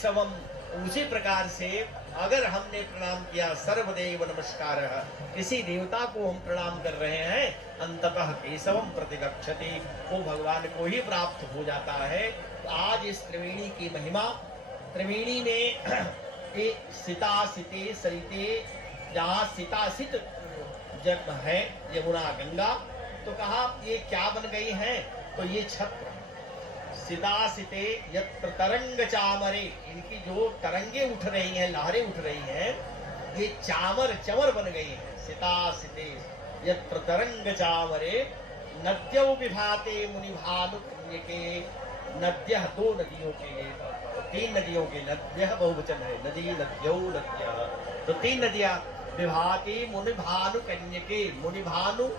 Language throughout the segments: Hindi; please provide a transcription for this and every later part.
केशवम, उसी प्रकार से अगर हमने प्रणाम किया, सर्वदेव नमस्कार, किसी देवता को हम प्रणाम कर रहे हैं, अंततः केशवम प्रतिगच्छति, वो भगवान को ही प्राप्त हो जाता है। तो आज इस त्रिवेणी की महिमा, त्रिवेणी में सीता सीते सरिते, जहाँ सीता सित जन्म है यमुना गंगा, तो कहा ये क्या बन गई हैं, तो ये छत्र सीता सिते यत्र तरंग चामरे, इनकी जो तरंगे उठ रही हैं, लहरें उठ रही हैं, ये चामर चमर बन गई हैं। सीता सिते यत्र तरंग चामरे, नद्यौ विभाते मुनिभानु के, नद्यः दो नदियों के लिए, तीन नदियों के, नद्यः बहुवचन है, नदी नद्यौ नद्यः, तो तीन नदियां, विभाति मुनि भानु कन्यके, मुनि भानु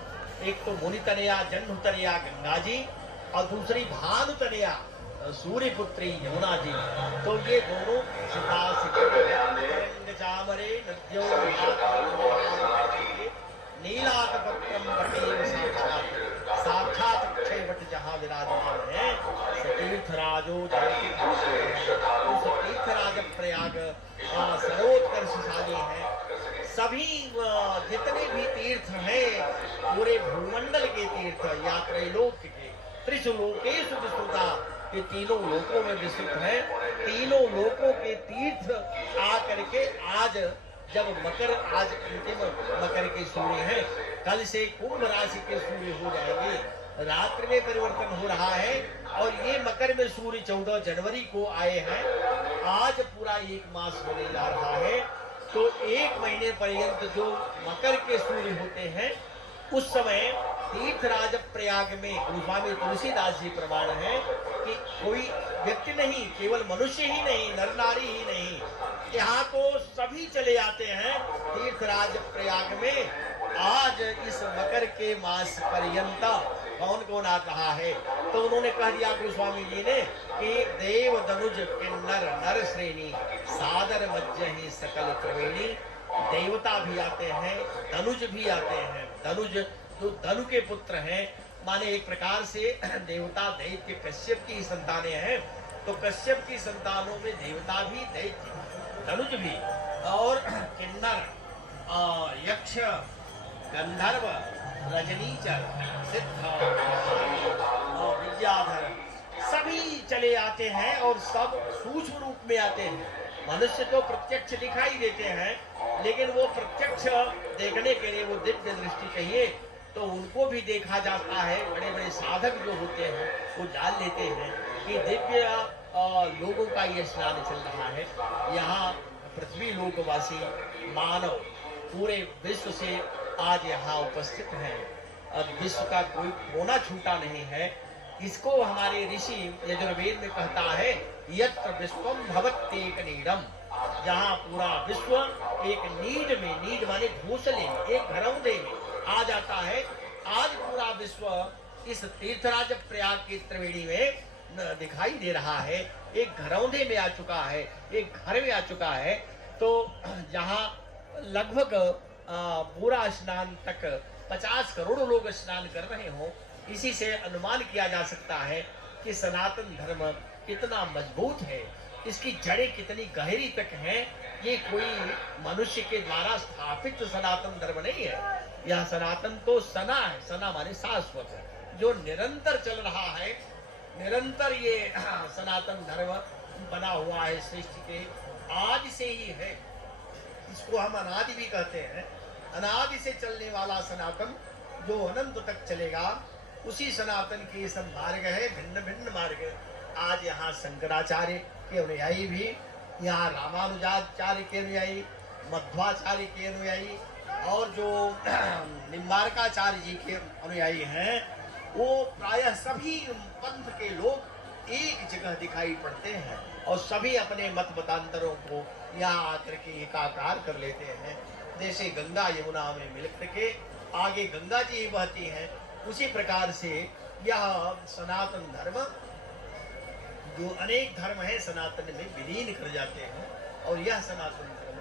एक तो मुनि तनया जन्म तनया गंगा जी, और दूसरी भानु तनया सूर्य पुत्री यमुना जी। तो ये दोनों सीता सिते चामरे नद्यो नीलात पत्रम पटेल साक्षात, साक्षात अक्षय वट जहाँ विराजमान है, तीर्थराजो तीर्थराज प्रयाग सर्वोत्कर्षशाली है। सभी जितने भी तीर्थ हैं, पूरे भूमंडल के तीर्थ, या त्रैलोक के, त्रिषु लोकेषु विस्तृता, ये तीनों लोकों में विस्तृत है। तीनों लोकों के तीर्थ आकर के आज जब मकर, आज अंतिम मकर के सूर्य हैं, कल से कुंभ राशि के सूर्य हो जाएंगे, रात्रि में परिवर्तन हो रहा है, और ये मकर में सूर्य 14 जनवरी को आए हैं। आज पूरा एक मास होने जा रहा है। तो एक महीने पर्यंत जो मकर के सूर्य होते हैं, उस समय तीर्थराज प्रयाग में गोस्वामी तुलसीदास जी प्रमाण है कि कोई व्यक्ति नहीं, केवल मनुष्य ही नहीं, नर नारी ही नहीं, यहाँ तो सभी चले आते हैं तीर्थराज प्रयाग में। आज इस मकर के मास पर्यंत कौन कौन आ रहा है, तो उन्होंने कह दिया गोस्वामी जी ने कि देव दनुज किन्नर नर श्रेणी, सादर मज्जहि सकल त्रिवेणी, देवता भी आते हैं, धनुज भी आते हैं। धनुज जो धनु के पुत्र हैं, माने एक प्रकार से देवता दैत्य कश्यप की संतानें हैं, तो कश्यप की संतानों में देवता भी, दैत्य, धनुज भी, और किन्नर, यक्ष, गंधर्व, रजनीचर, सिद्ध और विद्याधर, सभी चले आते हैं, और सब सूक्ष्म रूप में आते हैं। मनुष्य तो प्रत्यक्ष दिखाई देते हैं, लेकिन वो प्रत्यक्ष देखने के लिए वो दिव्य दृष्टि चाहिए, तो उनको भी देखा जाता है। बड़े बड़े साधक जो होते हैं वो जान लेते हैं कि दिव्य लोगों का ये स्नान चल रहा है। यहाँ पृथ्वी लोकवासी मानव पूरे विश्व से आज यहाँ उपस्थित हैं, और विश्व का कोई कोना छूटा नहीं है। इसको हमारे ऋषि यजुर्वेद में कहता है, यत्र विश्वम भवत्येक नीडम, जहाँ पूरा विश्व एक नीड में, नीड माने घोंसले में, एक घरौंदे में आ जाता है। आज पूरा विश्व इस तीर्थराज प्रयाग की त्रिवेणी में दिखाई दे रहा है, एक घरौंदे में आ चुका है, एक घर में आ चुका है। तो जहाँ लगभग पूरा स्नान तक 50 करोड़ लोग स्नान कर रहे हो, इसी से अनुमान किया जा सकता है कि सनातन धर्म कितना मजबूत है, इसकी जड़ें कितनी गहरी तक हैं। ये कोई मनुष्य के द्वारा स्थापित सनातन धर्म नहीं है। यह सनातन तो सना है, सना माने शाश्वत है, जो निरंतर चल रहा है। निरंतर ये सनातन धर्म बना हुआ है, सृष्टि के आज से ही है। इसको हम अनादि भी कहते हैं। अनादि से चलने वाला सनातन जो अनंत तक चलेगा, उसी सनातन के सब मार्ग है, भिन्न भिन्न मार्ग। आज यहाँ शंकराचार्य के अनुयायी भी, यहाँ रामानुजाचार्य के अनुयायी, मध्वाचार्य के अनुयायी, और जो निम्बारकाचार्य जी के अनुयायी हैं, वो प्रायः सभी पंथ के लोग एक जगह दिखाई पड़ते हैं, और सभी अपने मत मतांतरों को यहाँ आकर के एकाकार कर लेते हैं। जैसे गंगा यमुना में मिल करके आगे गंगा जी बहती हैं, उसी प्रकार से यह सनातन धर्म, जो अनेक धर्म है, सनातन में विलीन कर जाते हैं, और यह सनातन धर्म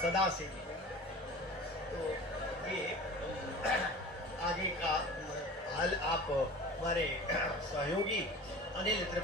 सदा से भी। तो ये आगे का हाल आप हमारे सहयोगी अनिल त्रिपाठी